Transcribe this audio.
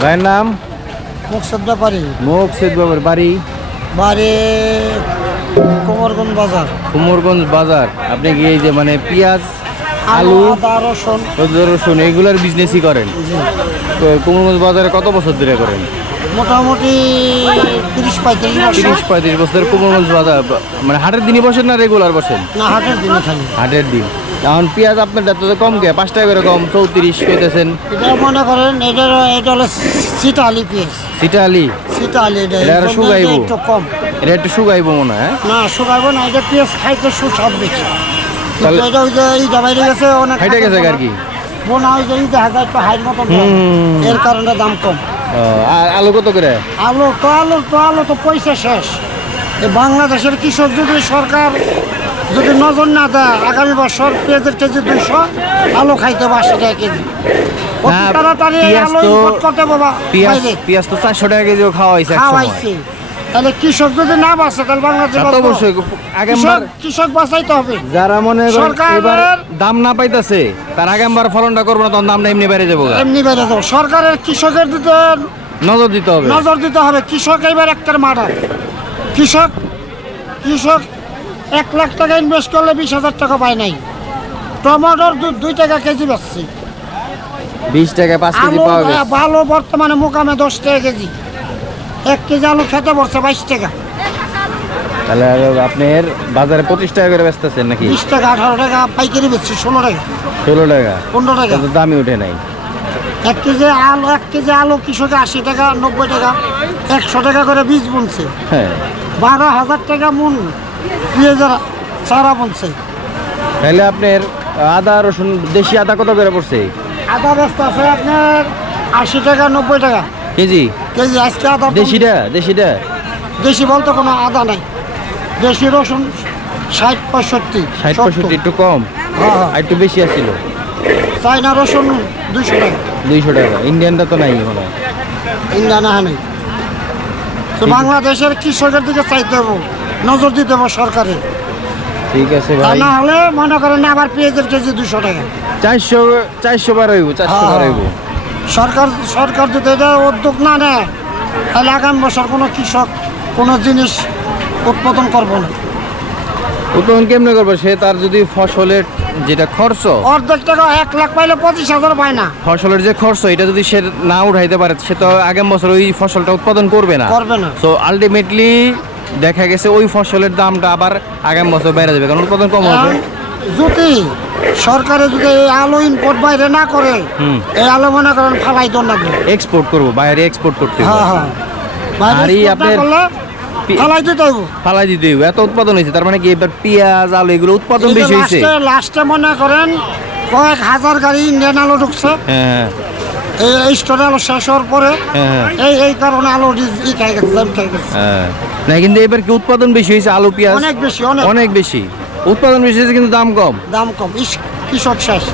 ভাইয়ের নাম? মুকসদ ব্যাপারী। মুখ সেদ বাবার বাড়ি? বাড়ি কোমরগঞ্জ বাজার। কুমোরগঞ্জ বাজার। আপনি কি এই যে মানে পেঁয়াজ আলু আদা রসুন। রসুন বিজনেসই করেন। তো কুমোরগঞ্জ বাজারে কত বছর ধরে করেন? মোটামুটি তিরিশ পঁয়ত্রিশ তিরিশ পঁয়ত্রিশ বছর কুমোরগঞ্জ বাজার মানে হাটের দিনই বসেন না রেগুলার বসেন? না হাটের দিনে খালি। হাটের দিন। এখন পেঁয়াজ আপনার তো কম কে পাঁচ টাকা করে কম চৌত্রিশ কইতেছেন। এটা মনে করেন এটার এটা হলো সিটা আলি পিস সিটা আলি সিটা আলি এটা এটা শুকাইবো। একটু কম। এটা একটু শুকাইবো মনে হয় হ্যাঁ? না শুকাইবো না এটা পিস খাইতে সুস্বাদ বেশি। তাহলে- এটা ওই যে এইটা বাইরে গেছে অনেক হাইটে গেছে আর কি? বোনা ওই যে দেখা যায় একটু হাইট মতো এর কারণে দাম কম। আর আলু কত করে? আলু তো আলু তো আলু তো পয়সা শেষ। বাংলাদেশের কৃষক যদি সরকার যদি নজর না দেয় আগামী বছর পেঁয়াজের কেজি দুইশো আলু খাইতে হবে আশি টাকা কেজি। না, তাড়াতাড়ি পেঁয়াজ আলু করতে বাবা পেঁয়াজ তো চারশো টাকা কেজিও খাওয়া হয়েছে খাওয়াইছে। তাহলে কৃষক যদি না বাঁচে তাহলে বাংলাদেশে? অবশ্যই। কৃষক বাঁচাইতে হবে। যারা মনে এবার দাম না পাইতাছে তার আগামবার ফলনটা করব না তখন দামটা এমনি বেড়ে যাব এমনি বেড়ে যাব। সরকারের কৃষকের দিতে নজর দিতে হবে। নজর দিতে হবে। কৃষক এবার একটার মার্ডার কৃষক কৃষক এক লাখ টাকা ইনভেস্ট করলে বিশ হাজার টাকা পায় নাই। টমেটোর দুধ দুই টাকা কেজি বেচছি। বিশ টাকা পাঁচ কেজি পাওয়া ভালো বর্তমানে মোকামে দশ টাকা কেজি। এক কেজি আলু খেতে পড়ছে বাইশ টাকা। তাহলে আপনার বাজারে পঁচিশ টাকা করে বেচতেছেন নাকি? বিশ টাকা আঠারো টাকা পাইকারি বেচছি ষোলো টাকা। ষোলো টাকা। পনেরো টাকা। তো দামই উঠে নাই। এক কেজি আলু এক কেজি আলু কৃষকে আশি টাকা নব্বই টাকা একশো টাকা করে বীজ বুনছে। হ্যাঁ। বারো হাজার টাকা মন পেঁয়াজের চারা বুনছে। তাহলে আপনার আদা রসুন দেশি আদা কত করে পড়ছে? আদা ব্যস্ত আছে আপনার আশি টাকা নব্বই টাকা। কেজি? কেজি আজকে আদা দেশিটা দেশিটা? দেশি বলতে কোনো আদা নাই। দেশি রসুন ষাট পঁয়ষট্টি ষাট। পঁয়ষট্টি একটু কম? হ্যাঁ, হ্যাঁ। আর একটু বেশি আসছিল? চাইনা রসুন দুইশো টাকা। দুইশো টাকা। ইন্ডিয়ানটা তো নাই মনে হয়। ইন্ডিয়ান আহা নেই। তো বাংলাদেশের কৃষকের দিকে চাইতে হবে নজর দিতে হবে সরকারের। ঠিক আছে ভাই। না হলে মনে করেন আবার পেঁয়াজের কেজি দুশো টাকা। চারশো চারশো বার হইব চারশো বার হইব। সরকার সরকার যদি এটা উদ্যোগ না নেয় তাহলে আগামী বছর কোনো কৃষক কোনো জিনিস উৎপাদন করব না। উৎপাদন কেমনে করবে? সে তার যদি ফসলের যেটা খরচ অর্ধেক টাকা এক লাখ পাইলে পঁচিশ হাজার পায় না। ফসলের যে খরচ এটা যদি সে না উঠাইতে পারে সে তো আগামী বছর ওই ফসলটা উৎপাদন করবে না। করবে না। সো আলটিমেটলি দেখা গেছে ওই ফসলের দামটা আবার আগামী বছর বেড়ে যাবে কারণ উৎপাদন কম হবে। যদি সরকারে যদি এই আলু ইম্পোর্ট বাইরে না করে এই আলু মনে করেন ফালাই তো লাগবে এক্সপোর্ট করব বাইরে এক্সপোর্ট করতে। হ্যাঁ হ্যাঁ। বাইরে আর এই আপনার- ফালাই দিতে হইব ফালাই দিতে হইব। এত উৎপাদন হয়েছে তার মানে কি এবার পেঁয়াজ আলু এগুলো উৎপাদন বেশি হয়েছে? লাস্টে লাস্টে মনে করেন কয়েক হাজার গাড়ি ইন্ডিয়ান আলু ঢুকছে। হ্যাঁ। এই এই স্টোরে আলু শেষ হওয়ার পরে হ্যাঁ হ্যাঁ। এই এই কারণে আলু ই- ই খাই গেছে দাম খাই গেছে। হ্যাঁ। না কিন্তু এবার কি উৎপাদন বেশি হয়েছে? আলু পেঁয়াজ? অনেক বেশি অনেক বেশি। উৎপাদন বেশি কিন্তু দাম কম? দাম কম। কৃষক শেষ।